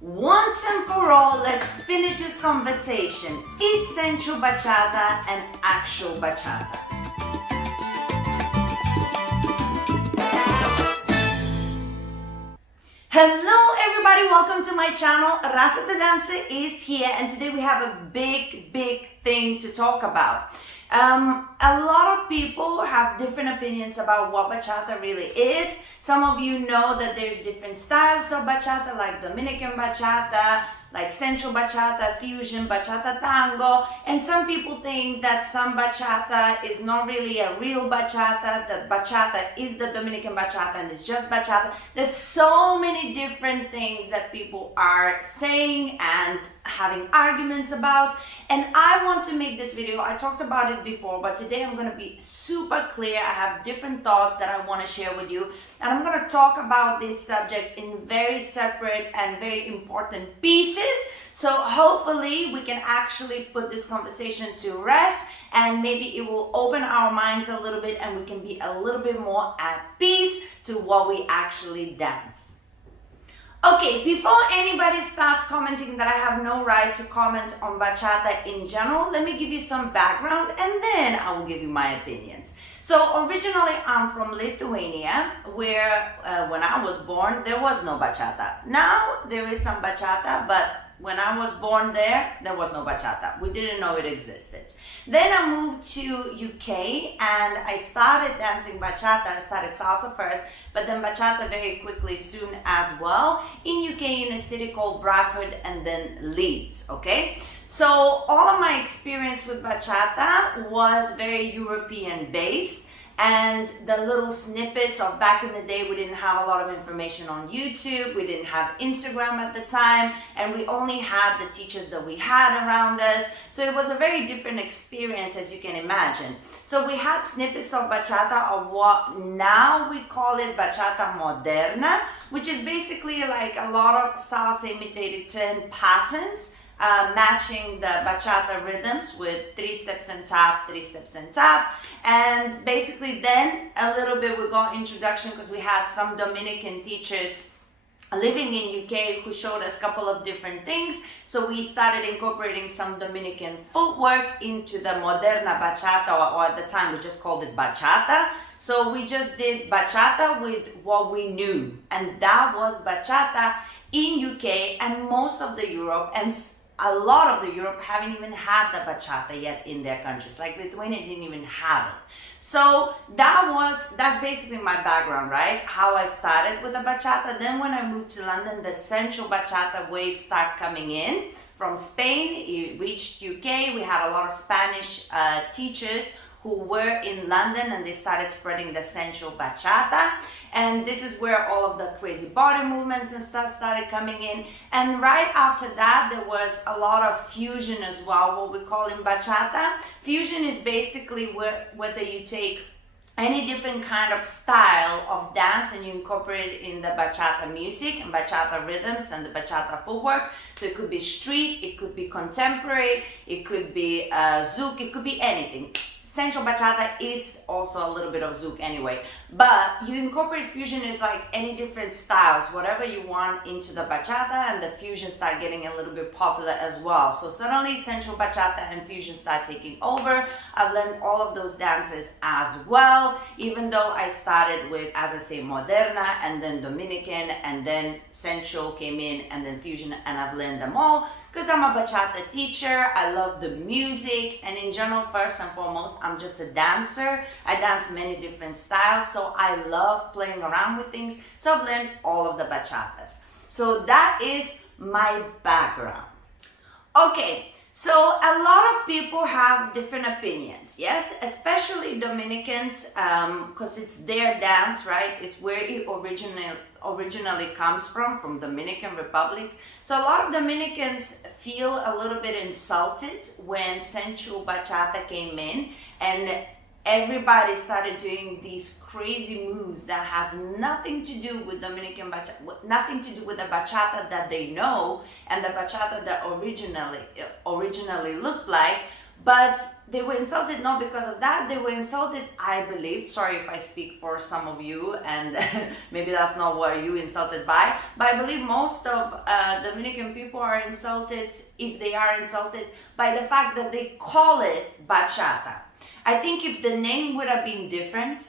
Once and for all, let's finish this conversation. Is sensual bachata an actual bachata? Hello everybody, welcome to my channel. Rasa the dancer is here, and today we have a big thing to talk about. A lot of people have different opinions about what bachata really is. Some of you know that there's different styles of bachata, like Dominican bachata, like sensual bachata, fusion, bachata tango, and some people think that some bachata is not really a real bachata, that bachata is the Dominican bachata and it's just bachata. There's so many different things that people are saying and having arguments about, and I want to make this video. I talked about it before, but today I'm going to be super clear. I have different thoughts that I want to share with you, and I'm going to talk about this subject in very separate and very important pieces, so hopefully we can actually put this conversation to rest, and maybe it will open our minds a little bit and we can be a little bit more at peace to what we actually dance. Okay, before anybody starts commenting that I have no right to comment on bachata in general, let me give you some background and then I will give you my opinions. So originally I'm from Lithuania, where when I was born there was no bachata. Now there is some bachata, but when I was born there was no bachata. We didn't know it existed. Then I moved to UK and I started dancing bachata. I started salsa first, but then bachata very quickly soon as well, in UK, in a city called Bradford and then Leeds, okay? So all of my experience with bachata was very European based, and the little snippets of back in the day, we didn't have a lot of information on YouTube, we didn't have Instagram at the time, and we only had the teachers that we had around us, so it was a very different experience, as you can imagine. So we had snippets of bachata, of what now we call it bachata moderna, which is basically like a lot of salsa imitated turn patterns, matching the bachata rhythms with 3 steps and tap, 3 steps and tap. And basically then a little bit we got introduction because we had some Dominican teachers living in UK who showed us a couple of different things. So we started incorporating some Dominican footwork into the moderna bachata, or at the time we just called it bachata. So we just did bachata with what we knew, and that was bachata in UK and most of the Europe, and a lot of the Europe haven't even had the bachata yet in their countries. Like Lithuania didn't even have it. So that's basically my background, right? How I started with the bachata. Then when I moved to London, the sensual bachata wave started coming in from Spain. It reached UK. We had a lot of Spanish teachers who were in London, and they started spreading the sensual bachata. And this is where all of the crazy body movements and stuff started coming in. And right after that, there was a lot of fusion as well, what we call in bachata. Fusion is basically whether you take any different kind of style of dance and you incorporate it in the bachata music and bachata rhythms and the bachata footwork. So it could be street, it could be contemporary, it could be zouk, it could be anything. Sensual bachata is also a little bit of zouk anyway, but you incorporate fusion is like any different styles, whatever you want into the bachata, and the fusion start getting a little bit popular as well. So suddenly sensual bachata and fusion start taking over. I've learned all of those dances as well, even though I started with, as I say, moderna and then Dominican and then sensual came in and then fusion, and I've learned them all because I'm a bachata teacher. I love the music, and in general, first and foremost, I'm just a dancer. I dance many different styles, so I love playing around with things. So I've learned all of the bachatas. So that is my background. Okay, so a lot of people have different opinions, yes, especially Dominicans, because it's their dance, right? It's where it originally comes from Dominican Republic. So a lot of Dominicans feel a little bit insulted when sensual bachata came in and everybody started doing these crazy moves that has nothing to do with Dominican bachata, nothing to do with the bachata that they know and the bachata that originally looked like. But they were insulted not because of that. They were insulted, I believe, sorry if I speak for some of you and maybe that's not what you insulted by, but I believe most of Dominican people are insulted, if they are insulted, by the fact that they call it bachata. I think if the name would have been different,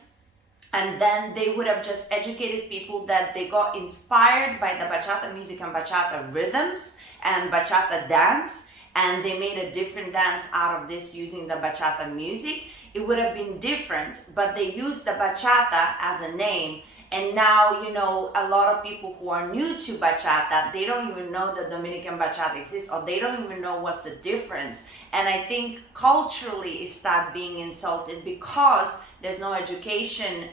and then they would have just educated people that they got inspired by the bachata music and bachata rhythms and bachata dance, and they made a different dance out of this using the bachata music, it would have been different. But they used the bachata as a name, and now, you know, a lot of people who are new to bachata, they don't even know that Dominican bachata exists, or they don't even know what's the difference. And I think culturally it started being insulted because there's no education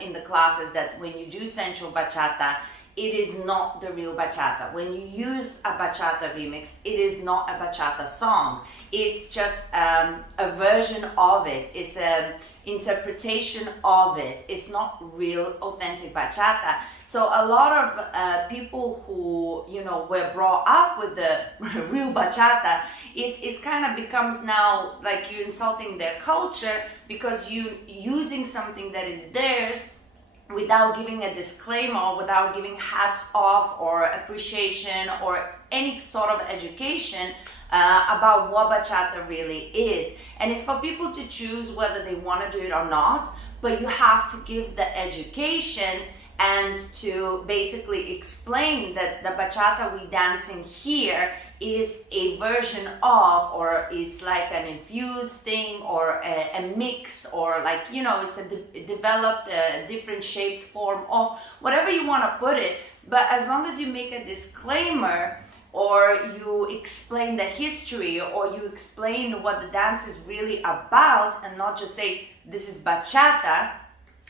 in the classes that when you do sensual bachata, it is not the real bachata. When you use a bachata remix, it is not a bachata song. It's just a version of it. It's an interpretation of it. It's not real, authentic bachata. So a lot of people who, you know, were brought up with the real bachata, it's kind of becomes now like you're insulting their culture because you using something that is theirs without giving a disclaimer, without giving hats off or appreciation or any sort of education about what bachata really is. And it's for people to choose whether they want to do it or not, but you have to give the education and to basically explain that the bachata we dancing here is a version of, or it's like an infused thing, or a mix, or like, you know, it's a developed, different shaped form of whatever you want to put it. But as long as you make a disclaimer, or you explain the history, or you explain what the dance is really about, and not just say this is bachata,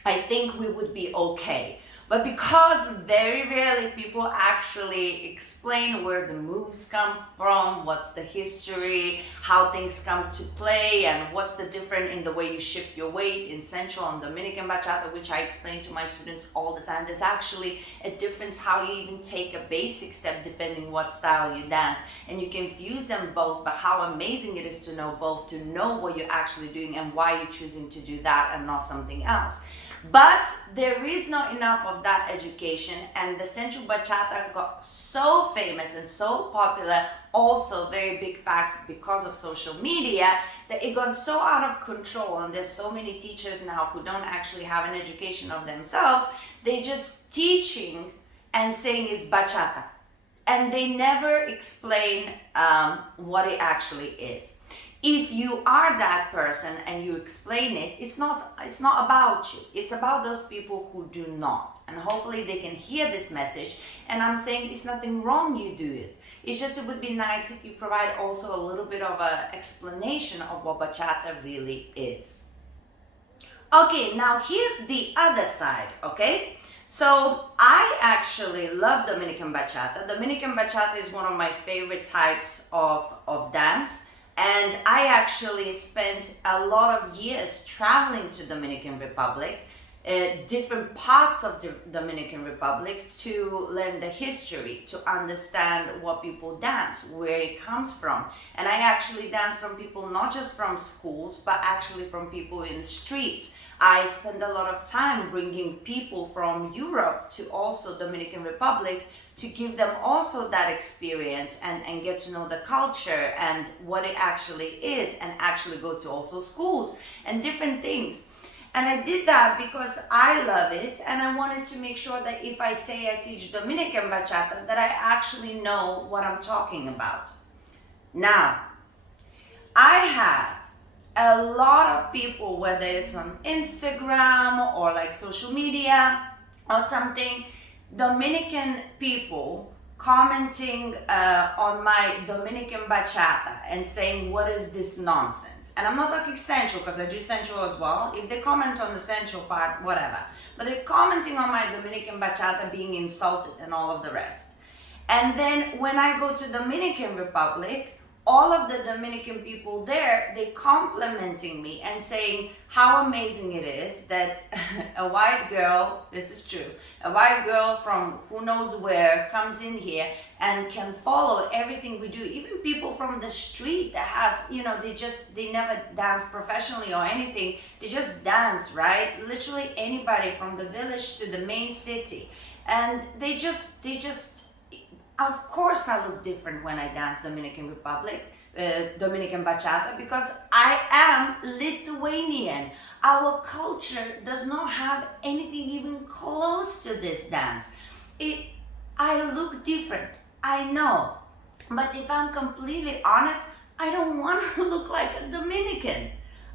I think we would be okay. But because very rarely people actually explain where the moves come from, what's the history, how things come to play, and what's the difference in the way you shift your weight in Central and Dominican bachata, which I explain to my students all the time. There's actually a difference how you even take a basic step depending what style you dance. And you can fuse them both, but how amazing it is to know both, to know what you're actually doing and why you're choosing to do that and not something else. But there is not enough of that education, and the Sensual Bachata got so famous and so popular, also very big fact because of social media, that it got so out of control, and there's so many teachers now who don't actually have an education of themselves. They just teaching and saying it's bachata, and they never explain what it actually is. If you are that person and you explain it, it's not about you. It's about those people who do not. And hopefully they can hear this message. And I'm saying it's nothing wrong you do it. It's just it would be nice if you provide also a little bit of an explanation of what bachata really is. Okay, now here's the other side, okay? So I actually love Dominican bachata. Dominican bachata is one of my favorite types of dance. And I actually spent a lot of years traveling to Dominican Republic, different parts of the Dominican Republic, to learn the history, to understand what people dance, where it comes from. And I actually dance from people, not just from schools, but actually from people in the streets. I spend a lot of time bringing people from Europe to also Dominican Republic to give them also that experience and get to know the culture and what it actually is, and actually go to also schools and different things. And I did that because I love it, and I wanted to make sure that if I say I teach Dominican bachata, that I actually know what I'm talking about. Now, I have a lot of people, whether it's on Instagram or like social media or something, Dominican people commenting on my Dominican bachata and saying, what is this nonsense? And I'm not talking sensual, because I do sensual as well. If they comment on the sensual part, whatever. But they're commenting on my Dominican bachata, being insulted and all of the rest. And then when I go to Dominican Republic, all of the Dominican people there, they complimenting me and saying how amazing it is that a white girl, this is true, a white girl from who knows where comes in here and can follow everything we do. Even people from the street that has, they never dance professionally or anything. They just dance, right? Literally anybody from the village to the main city. And they just, of course I look different when I dance Dominican Republic, Dominican Bachata, because I am Lithuanian. Our culture does not have anything even close to this dance. I look different, I know. But if I'm completely honest, I don't want to look like a Dominican.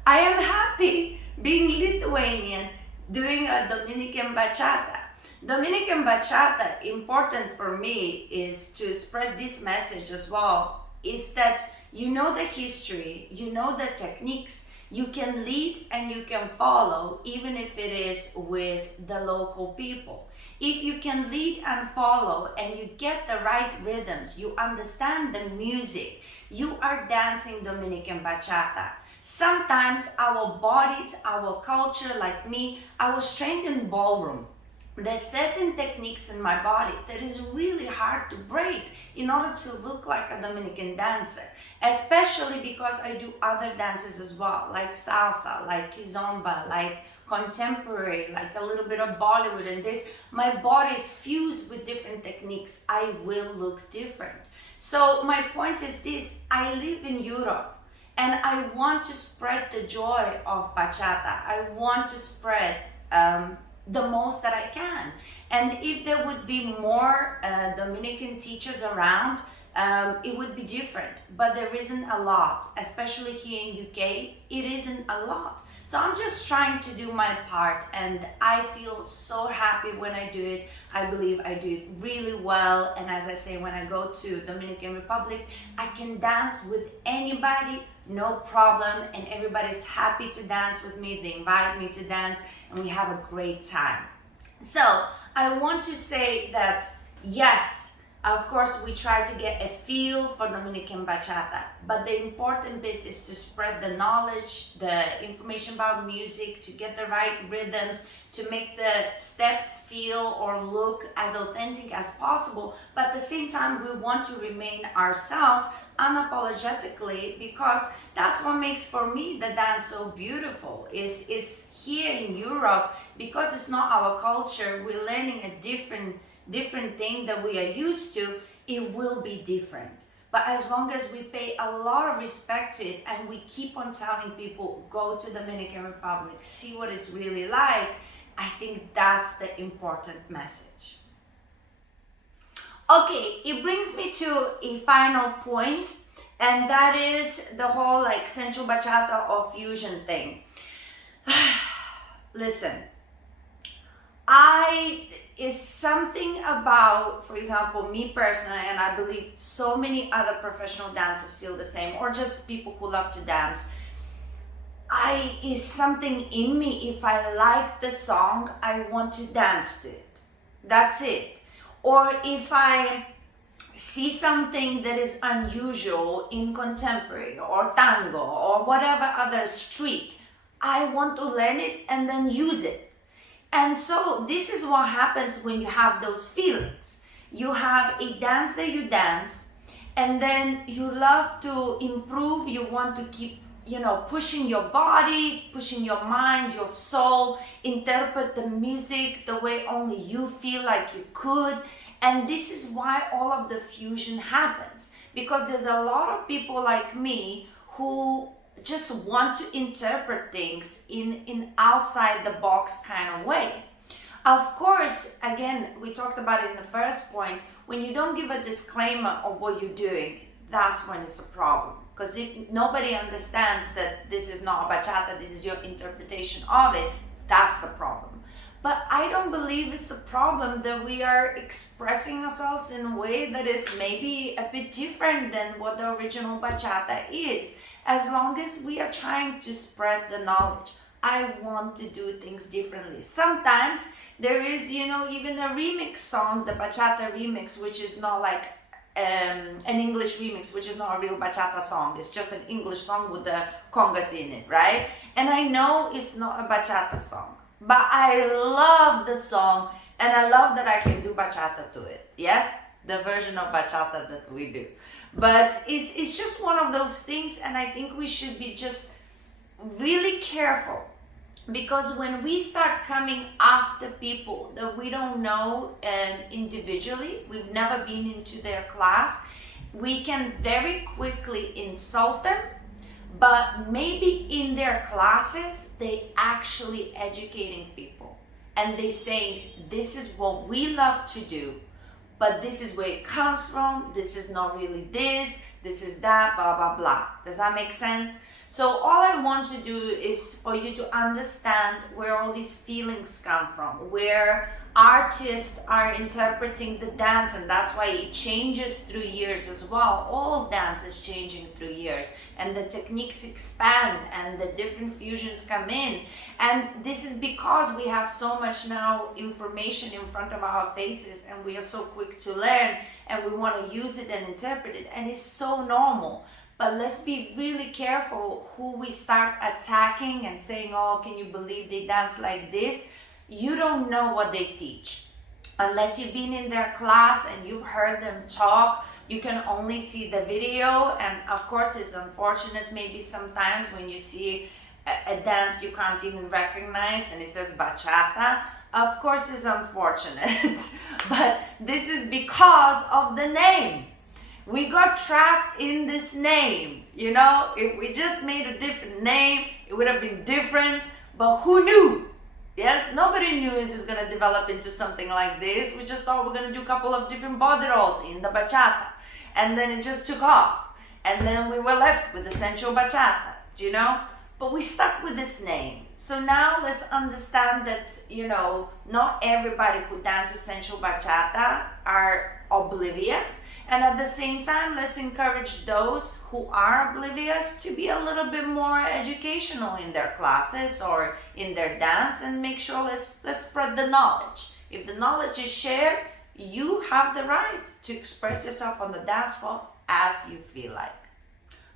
I am happy being Lithuanian, doing a Dominican Bachata. Dominican Bachata, important for me is to spread this message as well, is that you know the history, you know the techniques, you can lead and you can follow, even if it is with the local people. If you can lead and follow and you get the right rhythms, you understand the music, you are dancing Dominican Bachata. Sometimes our bodies, our culture, like me, I was trained in ballroom. There's certain techniques in my body that is really hard to break in order to look like a Dominican dancer, especially because I do other dances as well, like salsa, like kizomba, like contemporary, like a little bit of Bollywood and this. My body is fused with different techniques. I will look different. So my point is this, I live in Europe and I want to spread the joy of bachata. I want to spread the most that I can. And if there would be more Dominican teachers around, it would be different. But there isn't a lot, especially here in UK, it isn't a lot. So I'm just trying to do my part and I feel so happy when I do it. I believe I do it really well. And as I say, when I go to Dominican Republic, I can dance with anybody, no problem. And everybody's happy to dance with me. They invite me to dance and we have a great time. So I want to say that yes, of course, we try to get a feel for Dominican Bachata, but the important bit is to spread the knowledge, the information about music, to get the right rhythms, to make the steps feel or look as authentic as possible. But at the same time, we want to remain ourselves unapologetically, because that's what makes for me the dance so beautiful, is here in Europe, because it's not our culture, we're learning a different thing that we are used to, it will be different. But as long as we pay a lot of respect to it and we keep on telling people, go to Dominican Republic, see what it's really like, I think that's the important message. Okay, it brings me to a final point, and that is the whole like sensual bachata or fusion thing. Listen, is something about, for example, me personally, and I believe so many other professional dancers feel the same, or just people who love to dance. Is something in me, if I like the song, I want to dance to it. That's it. Or if I see something that is unusual in contemporary or tango or whatever other street, I want to learn it and then use it. And so this is what happens when you have those feelings. You have a dance that you dance, and then you love to improve, you want to keep, pushing your body, pushing your mind, your soul, interpret the music the way only you feel like you could. And this is why all of the fusion happens, because there's a lot of people like me who just want to interpret things in outside the box kind of way. Of course, again, we talked about it in the first point, when you don't give a disclaimer of what you're doing, that's when it's a problem. Because if nobody understands that this is not a bachata, this is your interpretation of it, that's the problem. But I don't believe it's a problem that we are expressing ourselves in a way that is maybe a bit different than what the original bachata is. As long as we are trying to spread the knowledge, I want to do things differently. Sometimes there is, even a remix song, the bachata remix, which is not like an English remix, which is not a real bachata song. It's just an English song with the congas in it, right? And I know it's not a bachata song, but I love the song and I love that I can do bachata to it. Yes, the version of bachata that we do. But it's just one of those things, and I think we should be just really careful, because when we start coming after people that we don't know individually, we've never been into their class, we can very quickly insult them. But maybe in their classes, they actually educating people, and they saying, this is what we love to do, but this is where it comes from, this is not really this is that, blah, blah, blah. Does that make sense? So all I want to do is for you to understand where all these feelings come from, where artists are interpreting the dance, and that's why it changes through years as well. All dance is changing through years, and the techniques expand and the different fusions come in. And this is because we have so much now information in front of our faces, and we are so quick to learn, and we want to use it and interpret it, and it's so normal. But let's be really careful who we start attacking and saying, oh, can you believe they dance like this? You don't know what they teach. Unless you've been in their class and you've heard them talk, you can only see the video. And of course, it's unfortunate maybe sometimes when you see a dance you can't even recognize and it says bachata. Of course, it's unfortunate. But this is because of the name. We got trapped in this name, you know? If we just made a different name, it would have been different, but who knew? Yes, nobody knew this is gonna develop into something like this. We just thought we're gonna do a couple of different body rolls in the bachata, and then it just took off. And then we were left with the Sensual Bachata, you know? But we stuck with this name. So now let's understand that, you know, not everybody who dances Sensual Bachata are oblivious. And at the same time, let's encourage those who are oblivious to be a little bit more educational in their classes or in their dance, and make sure let's spread the knowledge. If the knowledge is shared, you have the right to express yourself on the dance floor as you feel like.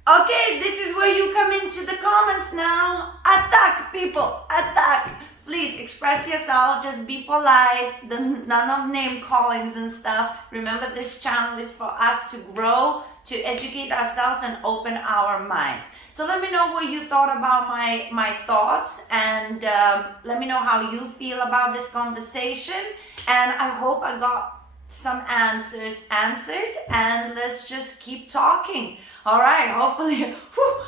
Okay, this is where you come into the comments now. Attack, people, attack. Please express yourself, just be polite, none of name callings and stuff. Remember, this channel is for us to grow, to educate ourselves and open our minds. So let me know what you thought about my thoughts, and let me know how you feel about this conversation. And I hope I got some answers answered, and let's just keep talking. All right, hopefully,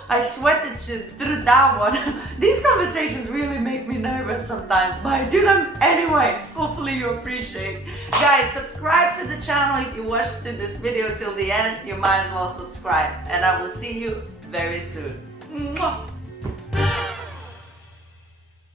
I sweated through that one. These conversations really make me nervous sometimes, but I do them anyway. Hopefully you appreciate. Guys, subscribe to the channel. If you watched this video till the end, you might as well subscribe, and I will see you very soon. Mwah.